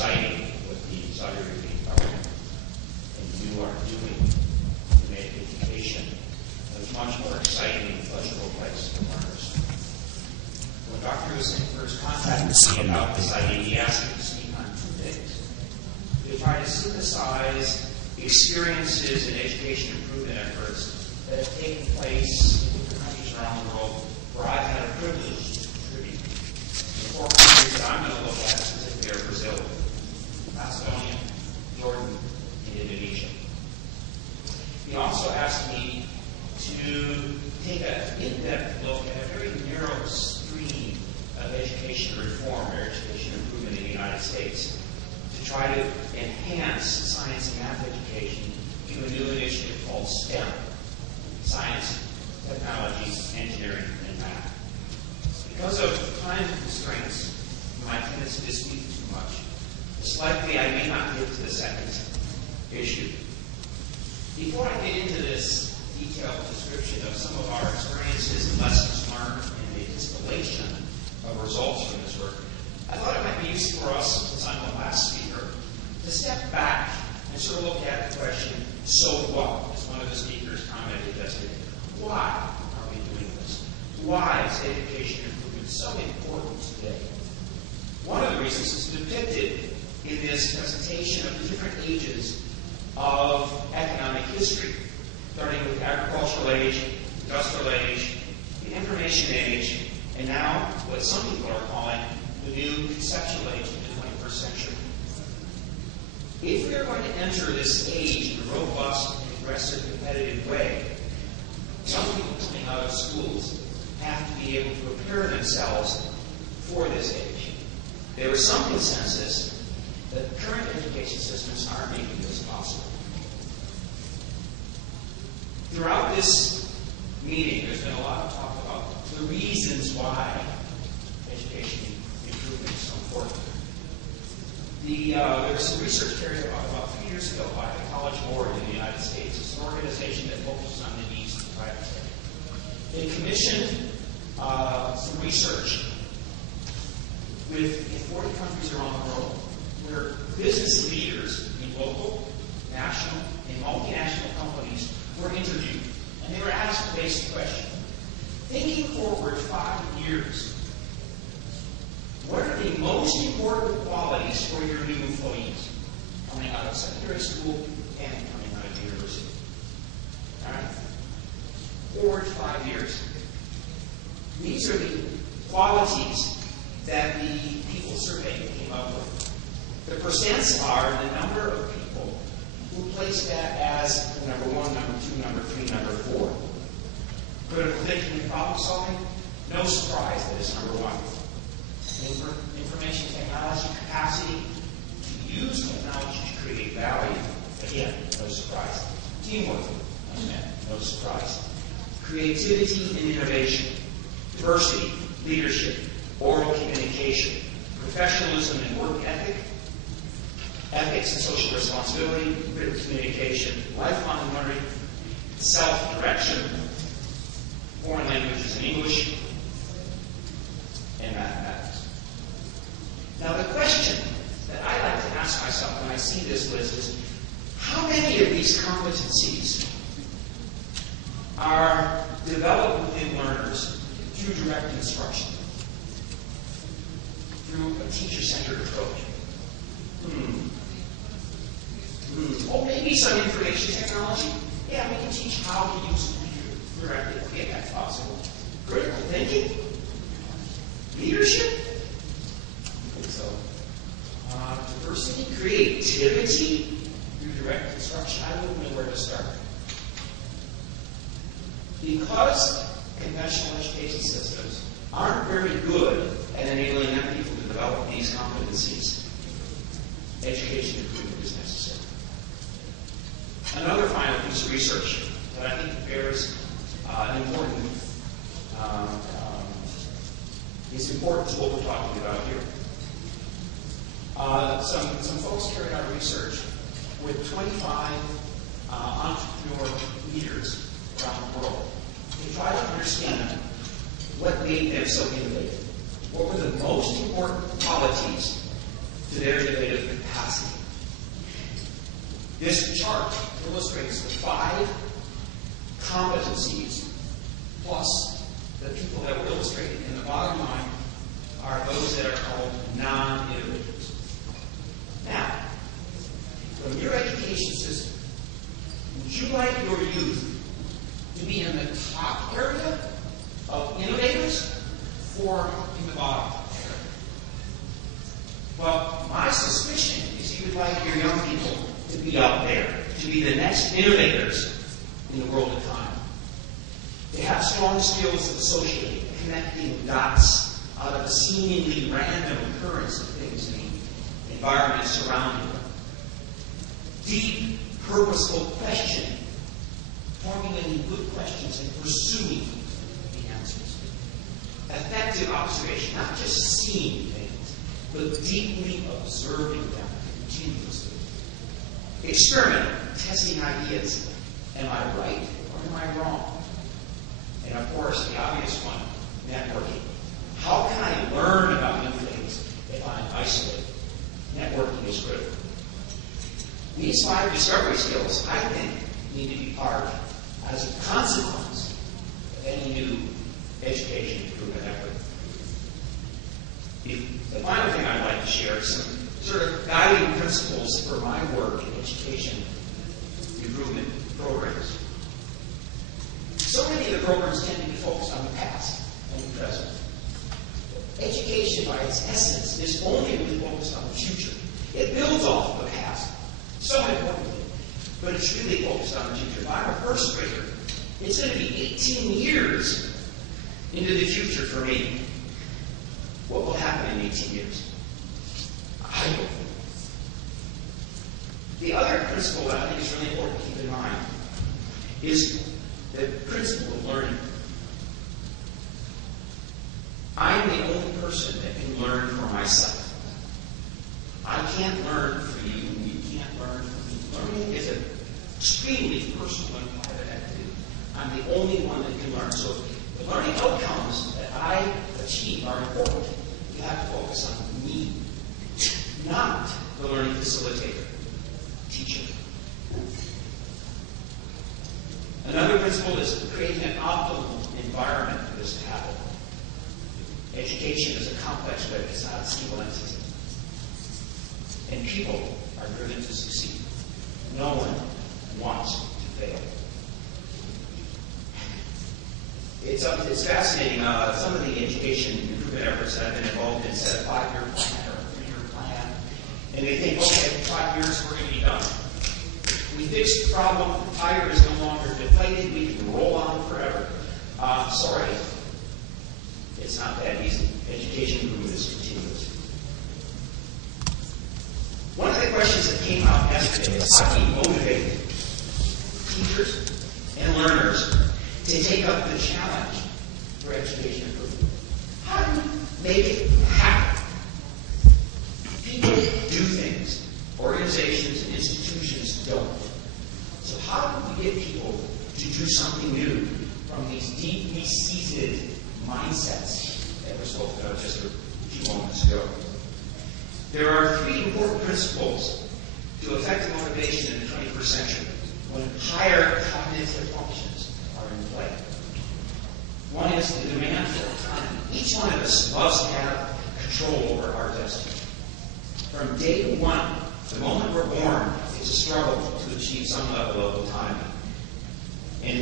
exciting what the Saudi Arabian government and you are doing to make education a much more exciting and pleasurable place for learners. When Dr. Rusten first contacted me about this idea, he asked me to speak on two things. To try to synthesize experiences and education improvement efforts that have taken place in different countries around the world where I've had a privilege to contribute. The four countries that I'm going to look at specifically are Brazil, Macedonia, Jordan, and Indonesia. He also asked me to take an in-depth look at a very narrow stream of education reform or education improvement in the United States to try to enhance science and math education through a new initiative called STEM, science, technology, engineering, and math. Because of time constraints, my tendency to speak too much, it's likely I may not get to the second issue. Before I get into this detailed description of some of our experiences and lessons learned and the distillation of results from this work, I thought it might be useful for us, since I'm the last speaker, to step back and sort of look at the question, so what? As one of the speakers commented yesterday, why are we doing this? Why is education improvement so important today? One of the reasons is depicted in this presentation of the different ages of economic history, starting with the agricultural age, industrial age, the information age, and now what some people are calling the new conceptual age of the 21st century. If we are going to enter this age in a robust, aggressive, competitive way, young people coming out of schools have to be able to prepare themselves for this age. There is some consensus that current education systems aren't making this possible. Throughout this meeting, there's been a lot of talk about the reasons why education improvement is so important. There was some research carried out about 3 years ago by the College Board in the United States. It's an organization that focuses on the needs of the private sector. They commissioned some research in 40 countries around the world where business leaders in local, national, and multinational companies were interviewed. And they were asked the basic question. Thinking forward 5 years, what are the most important qualities for your new employees coming out of secondary school and coming out of university? All right? Forward 5 years. These are the qualities that the people surveyed came up with. The percents are the number of people who place that as number 1, number 2, number 3, number 4. Critical thinking and problem solving, no surprise that it's number 1. Information technology capacity to use technology to create value, again, no surprise. Teamwork, no surprise. Creativity and innovation, diversity, leadership, oral communication, professionalism and work ethic, ethics and social responsibility, written communication, lifelong learning, self-direction, foreign languages and English, and mathematics. Now the question that I like to ask myself when I see this list is, how many of these competencies are developed within learners through direct instruction, through a teacher-centered approach? Oh, maybe some information technology. Yeah, we can teach how to use a computer directly. Okay, that's possible. Critical thinking? Leadership? I think so. Diversity, creativity through direct instruction. I wouldn't know where to start. Because conventional education systems aren't very good at enabling young people to develop these competencies, education improvement is necessary. Another final piece of research that I think bears an important is important to what we're talking about here. Some folks carried out research with 25 entrepreneur leaders around the world. They tried to understand what made them so innovative. What were the most important qualities to their innovative capacity. This chart illustrates the 5 competencies plus the people that were illustrated. And the bottom line are those that are called non-innovators. Now, from your education system, would you like your youth to be in the top area of innovators or in the bottom area? Well, my suspicion is you would like your young people to be up there, to be the next innovators in the world of time. They have strong skills of associating, connecting dots out of a seemingly random occurrence of things in the environment surrounding them. Deep, purposeful questioning, formulating good questions and pursuing the answers. Effective observation, not just seeing things, but deeply observing them continuously. Experiment, testing ideas. Am I right or am I wrong? And of course, the obvious one, networking. How can I learn about new things if I'm isolated? Networking is critical. These 5 discovery skills, I think, need to be part, as a consequence, of any new education improvement effort. The final thing I'd like to share is some sort of guiding principles for my work in education improvement programs. So many of the programs tend to be focused on the past and the present. Education, by its essence, is only really focused on the future. It builds off of the past, so importantly, but it's really focused on the future. If I'm a first grader, it's going to be 18 years into the future for me. What will happen in 18 years? I don't know. The other principle that I think is really important to keep in mind is the principle of learning. I'm the only person that can learn for myself. I can't learn for you, and you can't learn for me. Learning is an extremely personal and private activity. I'm the only one that can learn. So the learning outcomes that I achieve are important. You have to focus on me, not the learning facilitator, teacher. Another principle is creating an optimal environment for this to happen. Education is a complex web, it's not a single entity. And people are driven to succeed. No one wants to fail. It's fascinating. Some of the education improvement efforts that I've been involved in set a 5-year plan or a 3-year plan. And they think, okay, 5 years, we're going to be done. We fixed the problem, the tire is no longer deflated, we can roll on forever. Sorry, it's not that easy. Education improvement is continuous. One of the questions that came out yesterday is how do you motivate teachers and learners to take up the challenge for education improvement? How do you make it happen? People do things. Organizations and institutions don't. So how do we get people to do something new from these deeply seated mindsets that were spoken of just a few moments ago? There are 3 important principles to effective motivation in the 21st century when higher cognitive functions are in play. One is the demand for autonomy. Each one of us loves to have control over our destiny. From day one, the moment we're born, it's a struggle to achieve some level of autonomy. And